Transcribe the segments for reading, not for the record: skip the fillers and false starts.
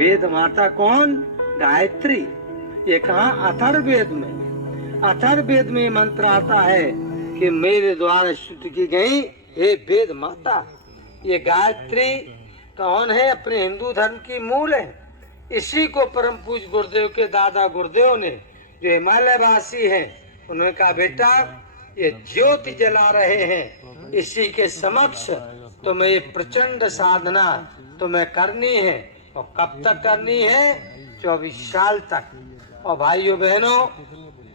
वेद माता कौन? गायत्री। ये कहाँ? अथर्ववेद में। अथर्ववेद में मंत्र आता है कि मेरे द्वारा स्तुति की गई हे वेद माता। ये गायत्री कौन है? अपने हिंदू धर्म की मूल है। इसी को परम पूज्य गुरुदेव के दादा गुरुदेव ने, जो हिमालय वासी हैं, उन्होंने कहा बेटा ये ज्योति जला रहे हैं, इसी के समक्ष तुम्हें ये प्रचंड साधना तुम्हें करनी है। और कब तक करनी है? 24 साल तक। और भाइयों बहनों,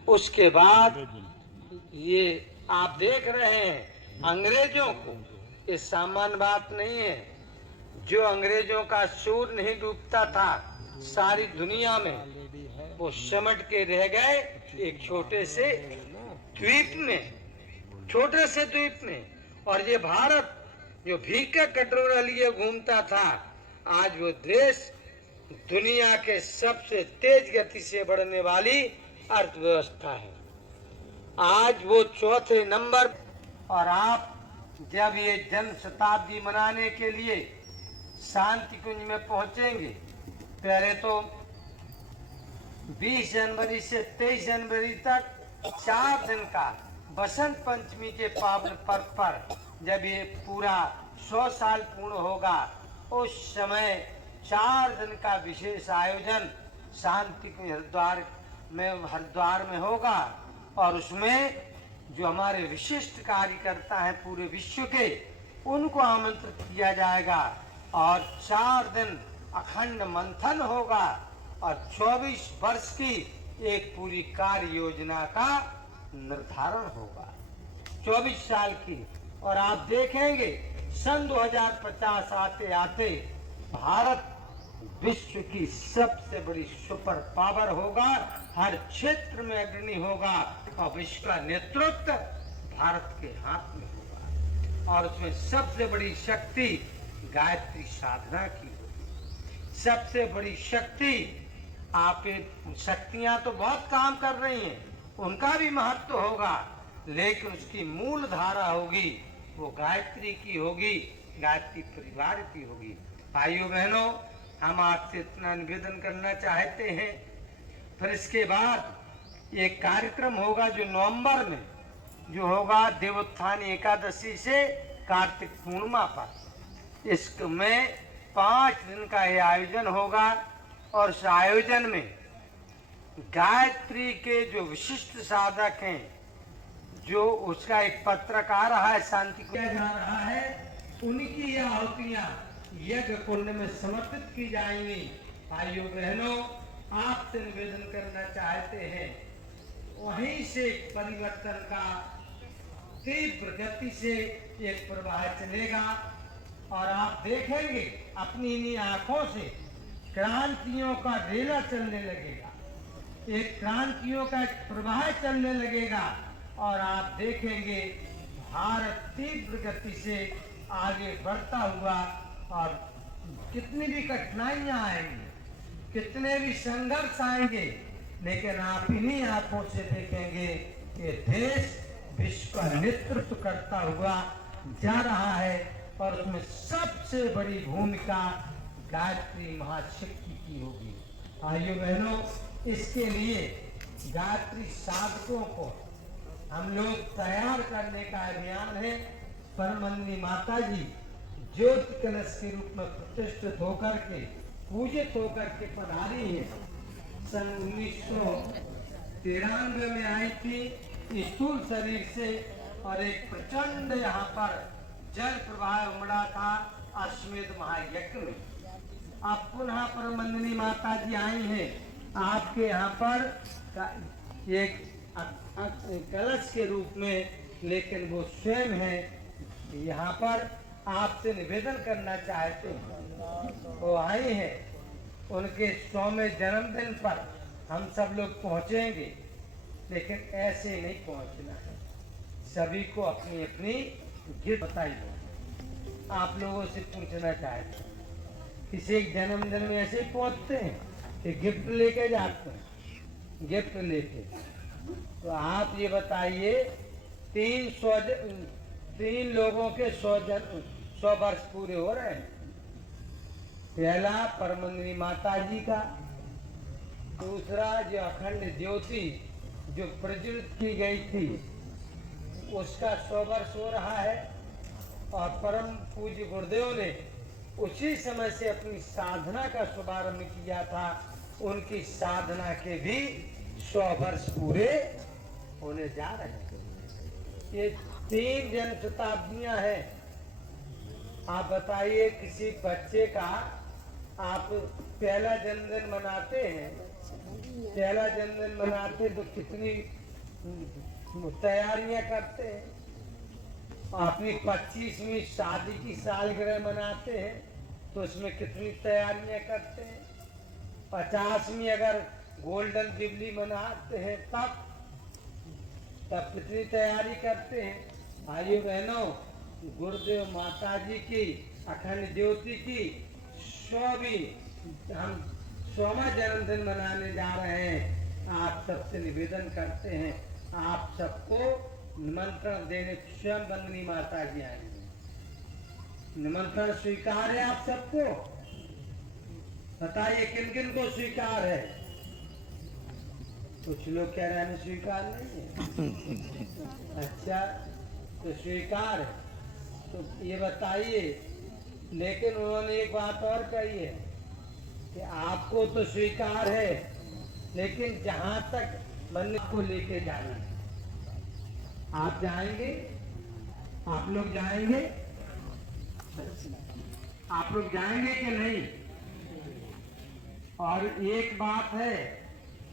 उसके बाद ये आप देख रहे हैं अंग्रेजों को, ये सामान्य बात नहीं है। जो अंग्रेजों का सूर नहीं डूबता था सारी दुनिया में, वो सिमट के रह गए एक छोटे से द्वीप में, छोटे से द्वीप में। और ये भारत जो भीख का कटोरा लिए घूमता था, आज वो देश दुनिया के सबसे तेज गति से बढ़ने वाली अर्थव्यवस्था है। आज वो चौथे नंबर। और आप जब ये जन्म शताब्दी मनाने के लिए शांति कुंज में पहुंचेंगे, पहले तो 20 जनवरी से 23 जनवरी तक 4 दिन का बसंत पंचमी के पावन पर्व पर जब ये पूरा 100 साल पूर्ण होगा, उस समय 4 दिन का विशेष आयोजन शांति कुंज हरिद्वार में होगा। और उसमें जो हमारे विशिष्ट कार्यकर्ता हैं पूरे विश्व के, उनको आमंत्रित किया जाएगा। और 4 दिन अखंड मंथन होगा और 24 वर्ष की एक पूरी कार्य योजना का निर्धारण होगा, 24 साल की। और आप देखेंगे सन 2050 आते आते भारत विश्व की सबसे बड़ी सुपर पावर होगा, हर क्षेत्र में अग्रणी होगा और विश्व का नेतृत्व भारत के हाथ में होगा। और उसमें सबसे बड़ी शक्ति गायत्री साधना की होगी। सबसे बड़ी शक्ति, आप शक्तियां तो बहुत काम कर रही हैं, उनका भी महत्व होगा, लेकिन उसकी मूल धारा होगी वो गायत्री की होगी, गायत्री परिवार की होगी। भाइयों बहनों, हम आपसे इतना निवेदन करना चाहते हैं। फिर इसके बाद एक कार्यक्रम होगा जो नवंबर में जो होगा देवोत्थान एकादशी से कार्तिक पूर्णिमा पर। इसमें 5 दिन का ये आयोजन होगा। और इस आयोजन में गायत्री के जो विशिष्ट साधक हैं, जो उसका एक पत्रक आ रहा है, शांति किया जा रहा है, उनकी आहुतियां यज्ञ कुंड में समर्पित की जाएंगी। भाइयों बहनों, आपसे निवेदन करना चाहते हैं, वहीं से परिवर्तन का तीव्र गति से एक प्रवाह चलेगा। और आप देखेंगे अपनी इन्हीं आंखों से क्रांतियों का रेला चलने लगेगा, एक क्रांतियों का प्रवाह चलने लगेगा। और आप देखेंगे भारत तीव्र गति से आगे बढ़ता हुआ, और कितनी भी कठिनाइयां आएंगी, कितने भी संघर्ष आएंगे, लेकिन आप इन्हीं आंखों से देखेंगे कि देश विश्व का नेतृत्व करता हुआ जा रहा है। और उसमें सबसे बड़ी भूमिका गायत्री महाशक्ति की होगी। भाइयों बहनों, इसके लिए गायत्री साधकों को हम लोग तैयार करने का अभियान है। परमंदिनी माता जी ज्योति कलश के रूप में प्रतिष्ठित होकर के, पूजित होकर के पधारी है। सन 1993 में आई थी स्थूल शरीर से, और एक प्रचंड यहाँ पर जल प्रवाह उमड़ा था अश्वमेध महायज्ञ में। अब पुनः परमंदिनी माता जी आई हैं आपके यहाँ पर एक कलश के रूप में, लेकिन वो स्वयं है यहाँ पर। आपसे निवेदन करना चाहते हैं, वो आई हैं, उनके 100वें जन्मदिन पर हम सब लोग पहुँचेंगे, लेकिन ऐसे नहीं पहुँचना है। सभी को अपनी अपनी गिफ्ट बताइए। आप लोगों से पूछना चाहते हैं, किसी एक जन्मदिन में ऐसे ही पहुँचते हैं कि गिफ्ट लेके जाते हैं, गिफ्ट लेके। तो आप ये बताइए, 3 लोगों के 100 वर्ष पूरे हो रहे हैं, पहला परमंगनी माता जी का, दूसरा जो अखंड ज्योति जो प्रज्वलित की गई थी उसका 100 वर्ष हो रहा है। और परम पूज्य गुरुदेव ने उसी समय से अपनी साधना का शुभारंभ किया था। उनकी साधना के भी 100 वर्ष पूरे होने जा रहे हैं। ये 3 जन्म शताब्दियां हैं। आप बताइए, किसी बच्चे का आप पहला जन्मदिन मनाते हैं, पहला जन्मदिन मनाते तो कितनी तैयारियां करते हैं। अपनी 25वीं शादी की सालगिरह मनाते हैं तो उसमें कितनी तैयारियां करते हैं। 50वीं अगर गोल्डन जुबली मनाते हैं तब कितनी तैयारी करते हैं। भाइयों बहनों, गुरुदेव माता जी की अखंड ज्योति की 100वां जन्मदिन मनाने जा रहे हैं। आप सबसे निवेदन करते हैं, आप सबको निमंत्रण देने स्वयं वंदनी माता जी आएंगे। निमंत्रण स्वीकार है आप सबको? बताइए किन किन को स्वीकार है? कुछ लोग कह रहे हैं स्वीकार नहीं है। अच्छा, तो स्वीकार है तो ये बताइए। लेकिन उन्होंने एक बात और कही है कि आपको तो स्वीकार है, लेकिन जहां तक मंदिर को लेके जाना है। आप जाएंगे? आप लोग जाएंगे? आप लोग जाएंगे कि नहीं? और एक बात है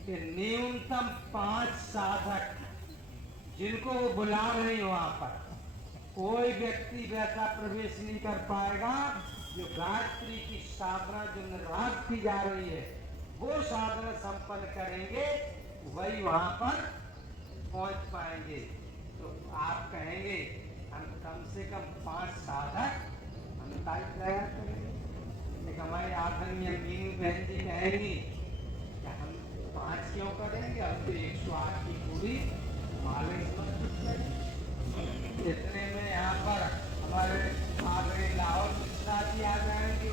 कि न्यूनतम 5 साधक जिनको वो बुला रहे हैं, वहां पर कोई व्यक्ति वैसा प्रवेश नहीं कर पाएगा जो गायत्री की साधना जो निर्वाह की जा रही है वो साधना संपन्न करेंगे, वही वहां पर पहुंच पाएंगे। तो आप कहेंगे हम कम से कम 5 साधक हम तैयार करेंगे। एक हमारी आदरणीय मीनू बहन जी कहेंगी कि हम 5 क्यों करेंगे, अब तो 108 की पूरी मालिक समर्पित करेंगे। इतने में यहाँ पर हमारे आदरणीय लाहौर मिश्रा जी आ जाएंगे।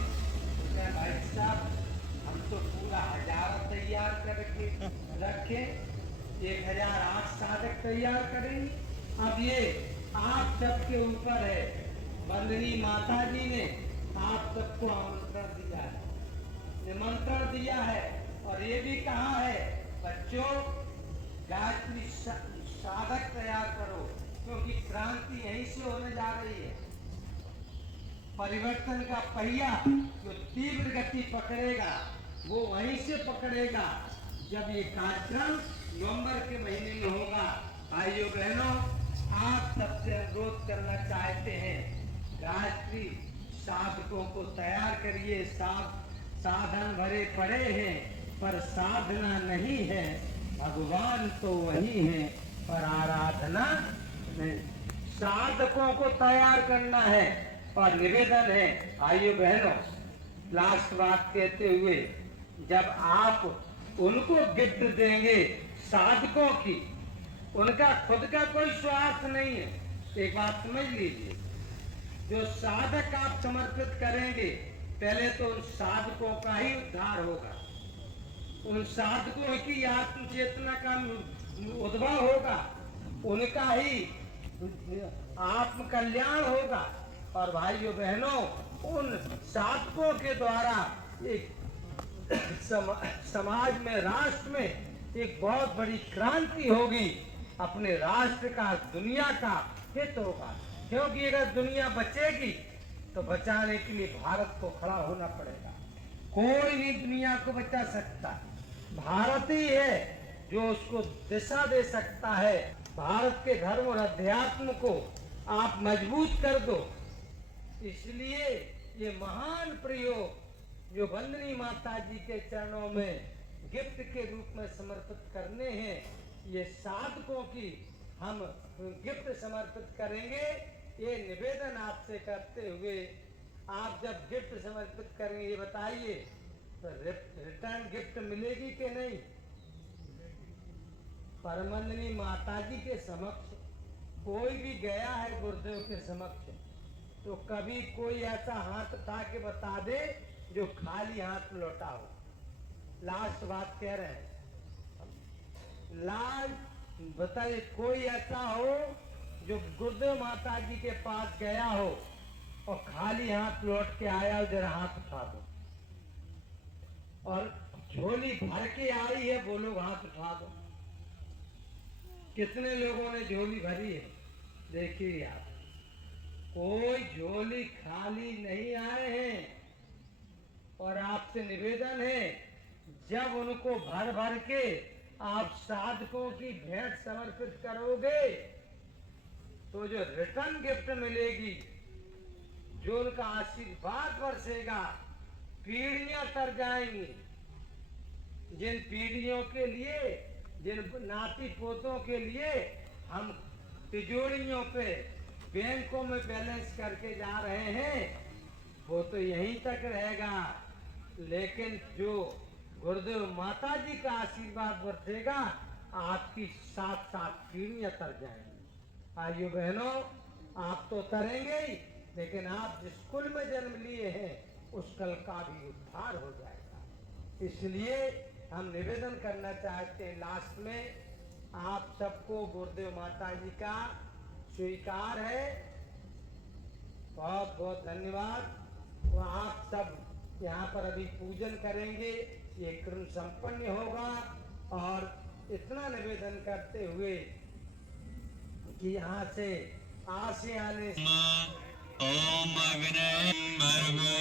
भाई साहब, हम तो पूरा 1000 तैयार करके रखे, 1008 साधक तैयार करेंगे। अब ये आप सबके ऊपर है। वंदनी माता जी ने आप सबको आमंत्रण दिया है, निमंत्रण दिया है। और ये भी कहा है, बच्चों गायत्री साधक तैयार करो, क्योंकि क्रांति यहीं से होने जा रही है। परिवर्तन का पहिया जो तीव्र गति पकड़ेगा वो वहीं से पकड़ेगा जब ये कार्यक्रम नवंबर के महीने में होगा। भाइयों बहनों, आप सबसे अनुरोध करना चाहते हैं, गायत्री साधकों को तैयार करिए। साधन भरे पड़े हैं पर साधना नहीं है, भगवान तो वही है पर आराधना नहीं। साधकों को तैयार करना है। और निवेदन है भाइयों बहनों, लास्ट बात कहते हुए, जब आप उनको गिफ्ट देंगे साधकों की, उनका खुद का कोई स्वार्थ नहीं है। एक बात समझ लीजिए, जो साधक आप समर्पित करेंगे पहले तो उन साधकों का ही उद्धार होगा, उन साधकों की आत्म चेतना का उद्भव होगा, उनका ही आत्म कल्याण होगा। और भाइयों बहनों, उन साधकों के द्वारा एक समाज में, राष्ट्र में एक बहुत बड़ी क्रांति होगी। अपने राष्ट्र का, दुनिया का हित होगा। क्योंकि अगर दुनिया बचेगी तो बचाने के लिए भारत को खड़ा होना पड़ेगा। कोई नहीं दुनिया को बचा सकता, भारत ही है जो उसको दिशा दे सकता है। भारत के धर्म और अध्यात्म को आप मजबूत कर दो। इसलिए ये महान प्रयोग जो वंदनी माता जी के चरणों में गिफ्ट के रूप में समर्पित करने हैं, ये साधकों की हम गिफ्ट समर्पित करेंगे। ये निवेदन आपसे करते हुए, आप जब गिफ्ट समर्पित करेंगे, ये बताइए तो रिटर्न गिफ्ट मिलेगी कि नहीं? परमंदनी माता जी के समक्ष कोई भी गया है गुरुदेव के समक्ष, तो कभी कोई ऐसा हाथ उठा के बता दे जो खाली हाथ लौटा हो। लास्ट बात कह रहे हैं, लास्ट बताइए कोई ऐसा हो जो गुरुदेव माता जी के पास गया हो और खाली हाथ लौट के आया, जरा हाथ उठा दो। और झोली भर के आई है, वो लोग हाथ उठा दो। कितने लोगों ने झोली भरी है? देखिए आप, कोई झोली खाली नहीं आए हैं। और आपसे निवेदन है, जब उनको भर भर के आप साधकों की भेंट समर्पित करोगे तो जो रिटर्न गिफ्ट मिलेगी, जो उनका आशीर्वाद बरसेगा, पीढ़ियां तर जाएंगी। जिन पीढ़ियों के लिए, जिन नाती पोतों के लिए हम तिजोरियों पे बैंकों में बैलेंस करके जा रहे हैं, वो तो यहीं तक रहेगा। लेकिन जो गुरुदेव माता जी का आशीर्वाद बरसेगा, आपकी साथ साथ पीढ़ियां तर जाएंगी। आइयो बहनों, आप तो तरेंगे ही, लेकिन आप जिस कुल में जन्म लिए हैं उस कल का भी उद्धार हो जाएगा। इसलिए हम निवेदन करना चाहते हैं, लास्ट में आप सबको गुरुदेव माता जी का स्वीकार है। बहुत बहुत धन्यवाद। तो आप सब यहाँ पर अभी पूजन करेंगे, ये क्रम संपन्न होगा। और इतना निवेदन करते हुए कि यहाँ से आने ओम अग्ने भर्गो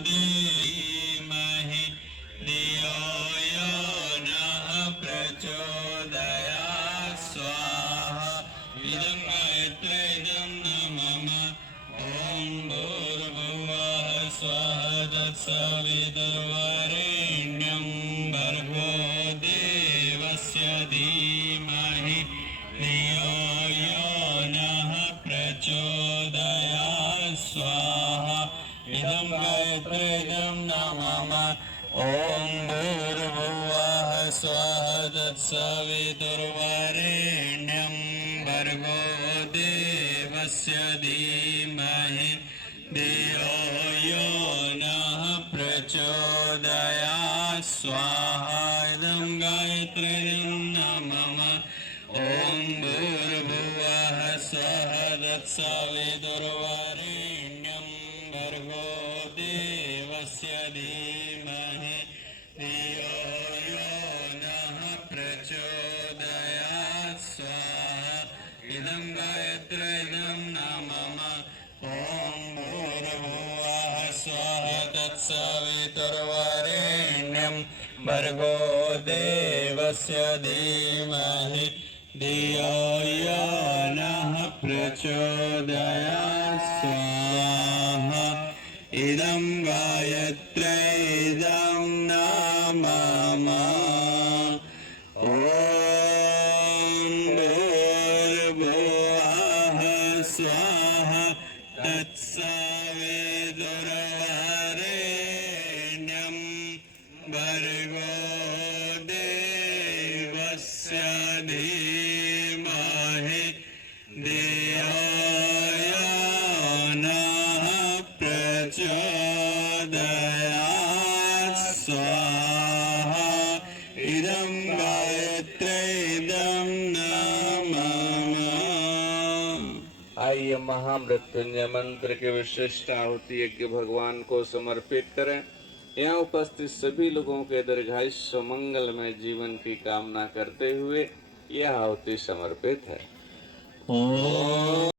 धीमहि धियो यो नः प्रचोदयात् स्वाहा इदं गायत्री इदं मम ओम भूर्भुवः स्वः तत्सवितुर्वरेण्यं भर्गो देवस्य धीमहि धियो यो नः प्रचोदयात् स्वाहा इदं गायत्री इदं मम ओम भूर्भुवः स्वः तत्सवितुर्वरेण्यं भर्गो देवस्य धीमहि धियो यो नः प्रचोदयात् स्वाहा इदं गायत्री इदं मम ओम भूर्भुवः स्वः तत्सवितुर्वरेण्यं भर्गो देवस्य धीमहि धियो यो नः प्रचोदयात् स्वाहा इदं गायत्री इदं मम ओम भूर्भुवः स्वः तत्सवितुर्वरेण्यं भर्गो देवस्य धीमहि धियो यो नः प्रचोदयात् स्वाहा इदं गायत्री इदं मम ओम भूर्भुवः स्वः तत्सवितुर्वरेण्यं भर्गो देवस्य धीमहि धियो यो नः प्रचोदयात् स्वाहा इदं गायत्री इदं मम। आइए महामृत्युंजय मंत्र के विशिष्ट आहुति यज्ञ भगवान को समर्पित करें। यहाँ उपस्थित सभी लोगों के दीर्घायुष्य मंगलमय जीवन की कामना करते हुए यह आहुति समर्पित है। ओम